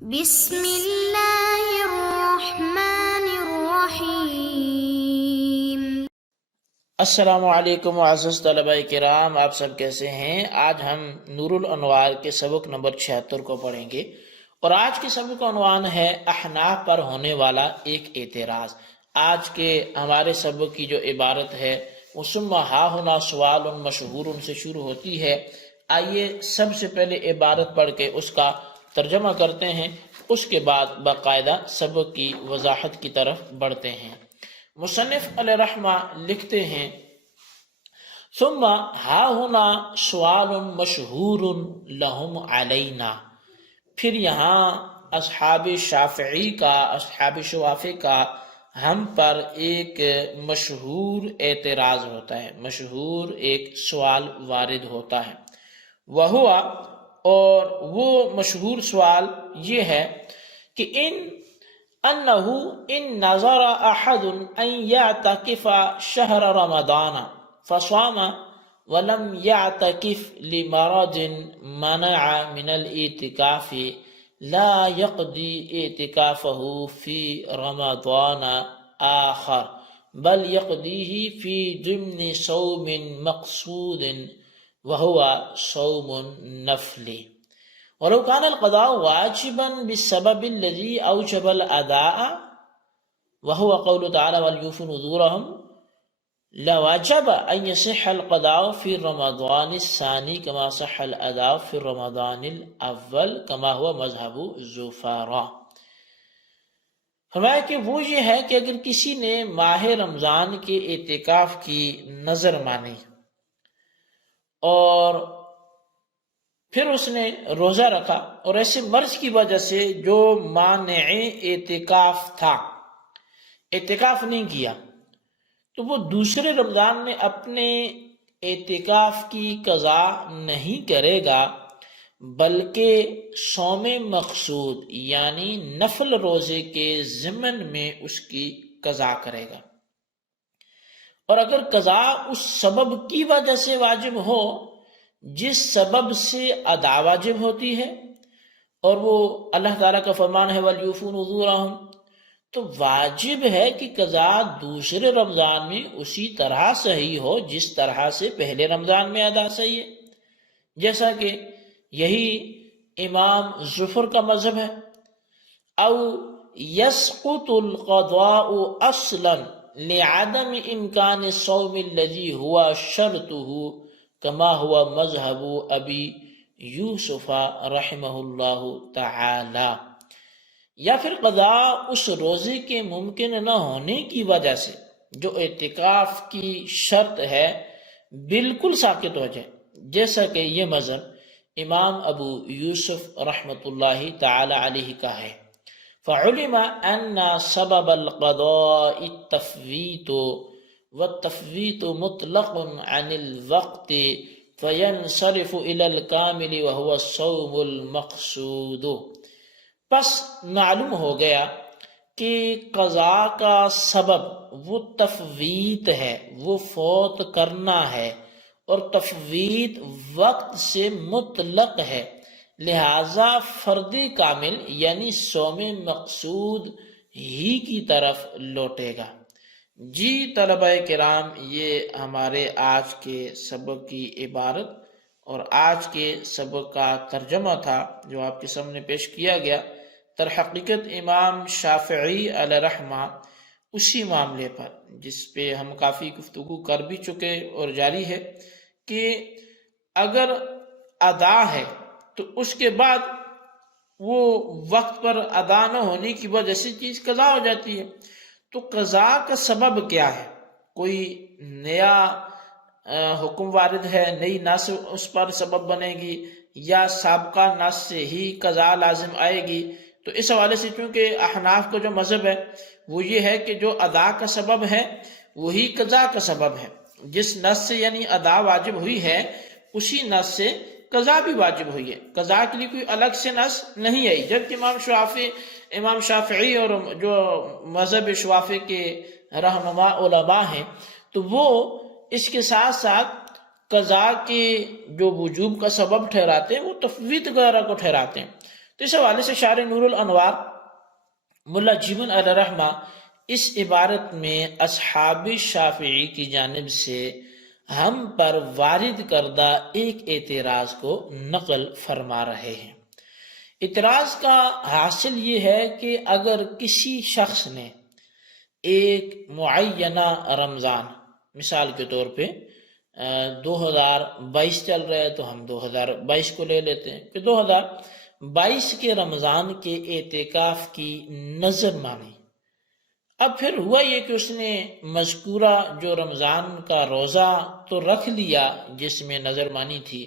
بسم اللہ الرحمن الرحیم۔ السلام علیکم معزز طلبہ کرام، آپ سب کیسے ہیں؟ آج ہم نور الانوار کے سبق نمبر 76 کو پڑھیں گے، اور آج کے سبق کا عنوان ہے احناف پر ہونے والا ایک اعتراض۔ آج کے ہمارے سبق کی جو عبارت ہے وہ ثم ہا ہنا سوال مشہور سے شروع ہوتی ہے۔ آئیے سب سے پہلے عبارت پڑھ کے اس کا ترجمہ کرتے ہیں، اس کے بعد باقاعدہ سبق کی وضاحت کی طرف بڑھتے ہیں۔ مصنف علیہ رحمہ لکھتے ہیں ثم ہا ہنا سوال مشہور لہم علینا، پھر یہاں اصحاب شافعی کا، اصحاب شوافع کا ہم پر ایک مشہور اعتراض ہوتا ہے، مشہور ایک سوال وارد ہوتا ہے۔ وہو، اور وہ مشہور سوال یہ ہے کہ انہو ان نظر احد ان یعتکف شہر رمضان فصام ولم یعتکف لمرض منع من الاعتکاف لا یقضی اعتکافہ فی رمضان آخر بل یقضیہ فی ضمن صوم مقصود وهو صوم نفل ولو كان القضاء واجبا بالسبب الذي أوجب الأداء وهو قول تعالى وليوفوا نذورهم لوجب أن يصح القضاء في رمضان الثاني كما صح الأداء في رمضان الأول كما هو مذهب الزفارة۔ فرمایا کہ وہ یہ ہے کہ اگر کسی نے ماہ رمضان کے اعتکاف کی نظر مانی اور پھر اس نے روزہ رکھا اور ایسے مرض کی وجہ سے جو مانع اعتکاف تھا، اعتکاف نہیں کیا، تو وہ دوسرے رمضان میں اپنے اعتکاف کی قضا نہیں کرے گا، بلکہ صوم مقصود یعنی نفل روزے کے ضمن میں اس کی قضا کرے گا۔ اور اگر قضا اس سبب کی وجہ سے واجب ہو جس سبب سے ادا واجب ہوتی ہے، اور وہ اللہ تعالیٰ کا فرمان ہے وَلْيُوفُوا نُذُورَهُمْ، تو واجب ہے کہ قضا دوسرے رمضان میں اسی طرح صحیح ہو جس طرح سے پہلے رمضان میں ادا صحیح ہے، جیسا کہ یہی امام ظفر کا مذہب ہے۔ او يسقط القضاء اصلا لعدم امکان الصوم الذي هو شرطه کما ہوا مذہب ابی یوسف رحمہ اللہ تعالی، یا پھر قضا اس روزے کے ممکن نہ ہونے کی وجہ سے جو اعتکاف کی شرط ہے بالکل ساقط ہو جائے، جیسا کہ یہ مذہب امام ابو یوسف رحمۃ اللہ تعالی علیہ کا ہے۔ فعلم ان سبب القضاء التفویت والتفویت مطلق عن الوقت فینصرف الى الکامل وهو الصوم المقصود۔ پس معلوم ہو گیا کہ قضا کا سبب وہ تفویت ہے، وہ فوت کرنا ہے، اور تفویت وقت سے مطلق ہے، لہذا فرد کامل یعنی صوم مقصود ہی کی طرف لوٹے گا۔ جی طلبہ کرام، یہ ہمارے آج کے سبق کی عبارت اور آج کے سبق کا ترجمہ تھا جو آپ کے سامنے پیش کیا گیا۔ در حقیقت امام شافعی علیہ رحمہ اسی معاملے پر جس پہ ہم کافی گفتگو کر بھی چکے اور جاری ہے کہ اگر ادا ہے تو اس کے بعد وہ وقت پر ادا نہ ہونے کی وجہ سے چیز قضا ہو جاتی ہے، تو قضا کا سبب کیا ہے؟ کوئی نیا حکم وارد ہے، نئی نص اس پر سبب بنے گی، یا سابقہ نص سے ہی قضا لازم آئے گی؟ تو اس حوالے سے چونکہ احناف کا جو مذہب ہے وہ یہ ہے کہ جو ادا کا سبب ہے وہی قضا کا سبب ہے، جس نص سے یعنی ادا واجب ہوئی ہے اسی نص سے قضا بھی واجب ہوئی ہے، قضا کے لیے کوئی الگ سے نص نہیں آئی۔ جبکہ امام شافعی اور جو مذہب شوافع کے رہنما علماء ہیں تو وہ اس کے ساتھ ساتھ قضا کے جو وجوب کا سبب ٹھہراتے ہیں وہ تفویت وغیرہ کو ٹھہراتے ہیں۔ تو اس حوالے سے شارح نور الانوار ملا جیون علیہ رحمہ اس عبارت میں اصحاب شافعی کی جانب سے ہم پر وارد کردہ ایک اعتراض کو نقل فرما رہے ہیں۔ اعتراض کا حاصل یہ ہے کہ اگر کسی شخص نے ایک معینہ رمضان، مثال کے طور پہ 2022 چل رہا ہے تو ہم 2022 کو لے لیتے ہیں، کہ 2022 کے رمضان کے اعتکاف کی نظر مانی، اب پھر ہوا یہ کہ اس نے مذکورہ جو رمضان کا روزہ تو رکھ لیا جس میں نظر مانی تھی،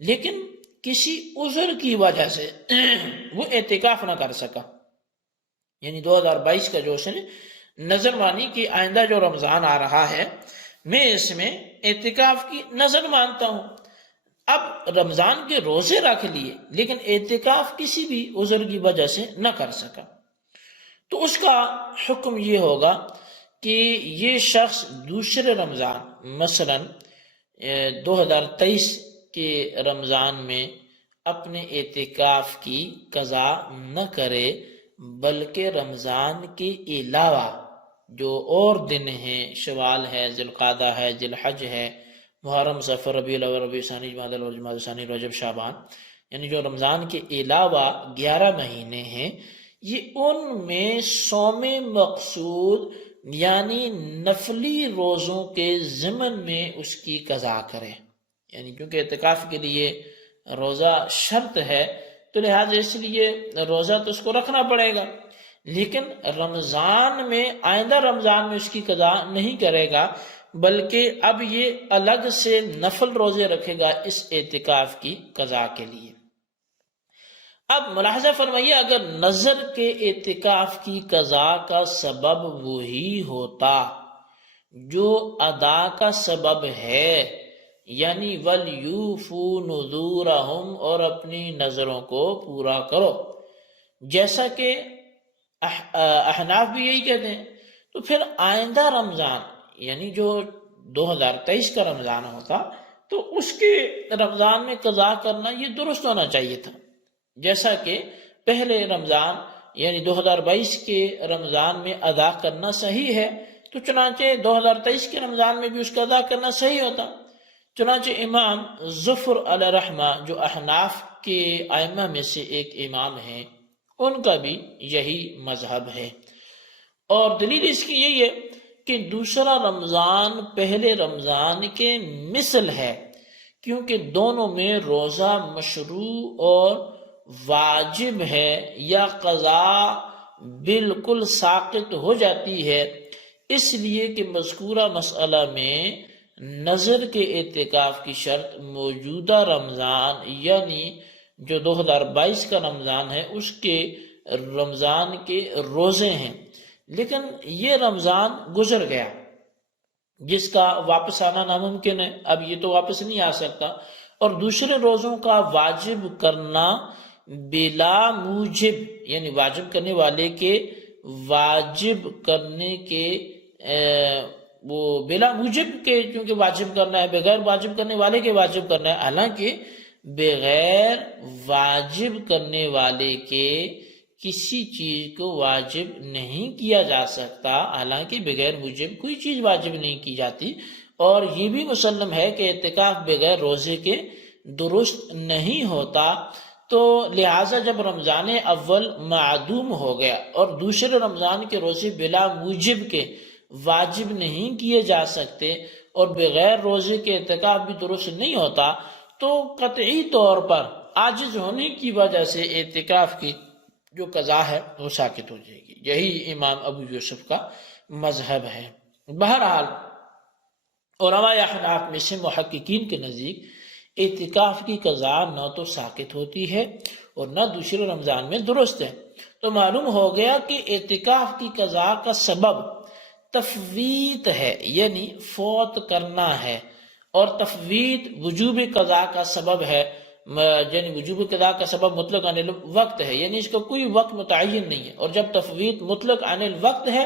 لیکن کسی عذر کی وجہ سے وہ اعتکاف نہ کر سکا، یعنی 2022 کا جو اس نے نظر مانی کہ آئندہ جو رمضان آ رہا ہے میں اس میں اعتکاف کی نظر مانتا ہوں، اب رمضان کے روزے رکھ لیے لیکن اعتکاف کسی بھی عذر کی وجہ سے نہ کر سکا، تو اس کا حکم یہ ہوگا کہ یہ شخص دوسرے رمضان مثلا 2023 کے رمضان میں اپنے اعتکاف کی قضا نہ کرے، بلکہ رمضان کے علاوہ جو اور دن ہیں، شوال ہے، ذی القعدہ ہے، ذی الحج ہے، محرم، صفر، ربیع الاول، ربیع ثانی، جمادی الاول، جمادی ثانی، رجب، شعبان، یعنی جو رمضان کے علاوہ 11 مہینے ہیں، یہ ان میں صوم مقصود یعنی نفلی روزوں کے ضمن میں اس کی قضا کرے، یعنی کیونکہ اعتکاف کے لیے روزہ شرط ہے تو لہٰذا اس لیے روزہ تو اس کو رکھنا پڑے گا، لیکن رمضان میں، آئندہ رمضان میں اس کی قضا نہیں کرے گا، بلکہ اب یہ الگ سے نفل روزے رکھے گا اس اعتکاف کی قضا کے لیے۔ اب ملاحظہ فرمائیے، اگر نظر کے اعتکاف کی قضا کا سبب وہی ہوتا جو ادا کا سبب ہے، یعنی وَلْيُوفُوا نُذُورَهُمْ، اور اپنی نظروں کو پورا کرو، جیسا کہ احناف بھی یہی کہتے ہیں، تو پھر آئندہ رمضان یعنی جو 2023 کا رمضان ہوتا تو اس کے رمضان میں قضا کرنا یہ درست ہونا چاہیے تھا، جیسا کہ پہلے رمضان یعنی 2022 کے رمضان میں ادا کرنا صحیح ہے، تو چنانچہ 2023 کے رمضان میں بھی اس کا ادا کرنا صحیح ہوتا۔ چنانچہ امام ظفر علیہ رحمہ جو احناف کے ائمہ میں سے ایک امام ہیں، ان کا بھی یہی مذہب ہے، اور دلیل اس کی یہی ہے کہ دوسرا رمضان پہلے رمضان کے مثل ہے، کیونکہ دونوں میں روزہ مشروع اور واجب ہے یا قضا بالکل ساقط ہو جاتی ہے، اس لیے کہ مذکورہ مسئلہ میں نظر کے اعتکاف کی شرط موجودہ رمضان یعنی جو 2022 کا رمضان ہے اس کے رمضان کے روزے ہیں، لیکن یہ رمضان گزر گیا جس کا واپس آنا ناممکن ہے، اب یہ تو واپس نہیں آ سکتا، اور دوسرے روزوں کا واجب کرنا بلا موجب یعنی واجب کرنے والے کے واجب کرنے کے وہ بلا موجب کے چونکہ واجب کرنا ہے، بغیر واجب کرنے والے کے واجب کرنا ہے، حالانکہ بغیر واجب کرنے والے کے کسی چیز کو واجب نہیں کیا جا سکتا، حالانکہ بغیر موجب کوئی چیز واجب نہیں کی جاتی، اور یہ بھی مسلم ہے کہ اعتکاف بغیر روزے کے درست نہیں ہوتا، تو لہٰذا جب رمضان اول معدوم ہو گیا اور دوسرے رمضان کے روزے بلا موجب کے واجب نہیں کیے جا سکتے اور بغیر روزے کے اعتکاف بھی درست نہیں ہوتا، تو قطعی طور پر عاجز ہونے کی وجہ سے اعتکاف کی جو قضا ہے وہ ساقط ہو جائے گی۔ یہی امام ابو یوسف کا مذہب ہے۔ بہرحال علماء احناف میں سے محققین کے نزدیک اعتکاف کی قضا نہ تو ساقط ہوتی ہے اور نہ دوسرے رمضان میں درست ہے، تو معلوم ہو گیا کہ اعتکاف کی قضا کا سبب تفویت ہے، یعنی فوت کرنا ہے، اور تفویت وجوب قضا کا سبب ہے، یعنی وجوب قضاء کا سبب مطلق عن الوقت ہے، یعنی اس کا کوئی وقت متعین نہیں ہے، اور جب تفویت مطلق عن الوقت ہے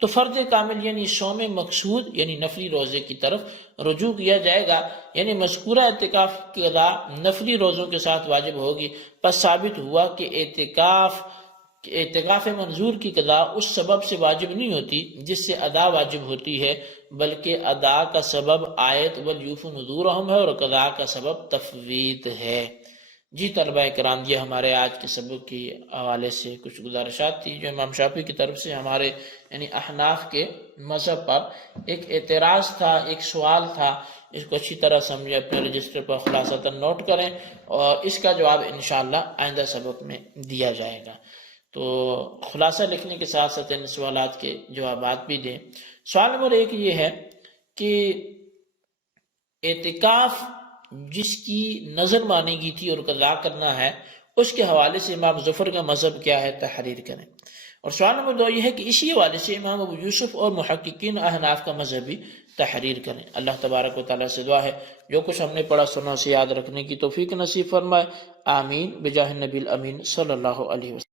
تو فرض کامل یعنی صوم مقصود یعنی نفلی روزے کی طرف رجوع کیا جائے گا، یعنی مذکورہ اعتکاف کی قضاء نفلی روزوں کے ساتھ واجب ہوگی۔ پس ثابت ہوا کہ اعتکاف منظور کی قضاء اس سبب سے واجب نہیں ہوتی جس سے ادا واجب ہوتی ہے، بلکہ ادا کا سبب آیت وَلْيُوفُوا نُذُورَهُمْ ہے اور قضاء کا سبب تفویت ہے۔ جی طلبہ کرام، یہ ہمارے آج کے سبق کے حوالے سے کچھ گزارشات تھی جو امام شافعی کی طرف سے ہمارے یعنی احناف کے مذہب پر ایک اعتراض تھا، ایک سوال تھا۔ اس کو اچھی طرح سمجھے، اپنے رجسٹر پر خلاصتاً نوٹ کریں اور اس کا جواب انشاءاللہ آئندہ سبق میں دیا جائے گا۔ تو خلاصہ لکھنے کے ساتھ ساتھ ان سوالات کے جوابات بھی دیں۔ سوال نمبر 1 یہ ہے کہ اعتکاف جس کی نظر مانی گئی تھی اور قضا کرنا ہے، اس کے حوالے سے امام ظفر کا مذہب کیا ہے، تحریر کریں۔ اور سوال نمبر 2 یہ ہے کہ اسی حوالے سے امام ابو یوسف اور محققین احناف کا مذہب بھی تحریر کریں۔ اللہ تبارک و تعالیٰ سے دعا ہے جو کچھ ہم نے پڑھا سنا اسے یاد رکھنے کی توفیق نصیب فرمائے، آمین بجاہ النبی الامین صلی اللہ علیہ وسلم۔